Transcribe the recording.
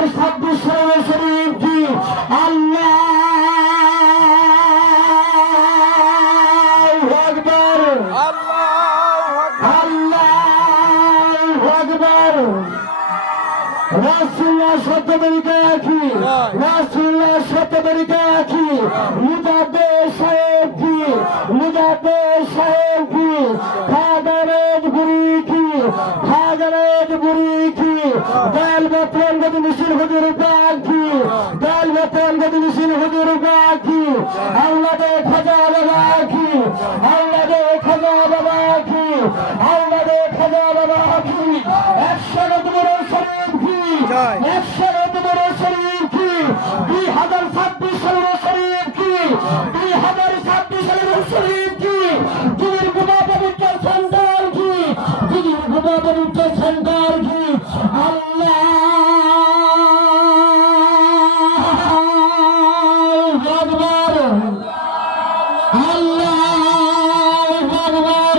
2026 সালের শরীফ কি আল্লাহু আকবার, আল্লাহু আকবার। রাসূলুল্লাহ সত্য তরিকা কি, রাসূলুল্লাহ সত্য তরিকা কি, মুজাদ্দিদ সাহেব কি, মুজাদ্দিদ সাহেব কি, খাজানাত বুড়ি কি, খাজানাত বুড়ি কি, দয়াল বতন গদি মিছিল হুজুর পাক কি, দয়াল বতন গদি মিছিল হুজুর পাক কি, আল্লাহ দে খাজা বাবা কি, আল্লাহ দে খাজা বাবা কি, আল্লাহ দে খাজা বাবা কি, 100 বড় শরীফ কি, 100 বড় শরীফ কি, 2026 সালের শরীফ কি, 2026 সালের শরীফ কি, দিনের গুণা পবিত্র সন্তান কি, দিনের গুণা পবিত্র সন্তান কি, আল্লাহু আকবার, আল্লাহু আকবার।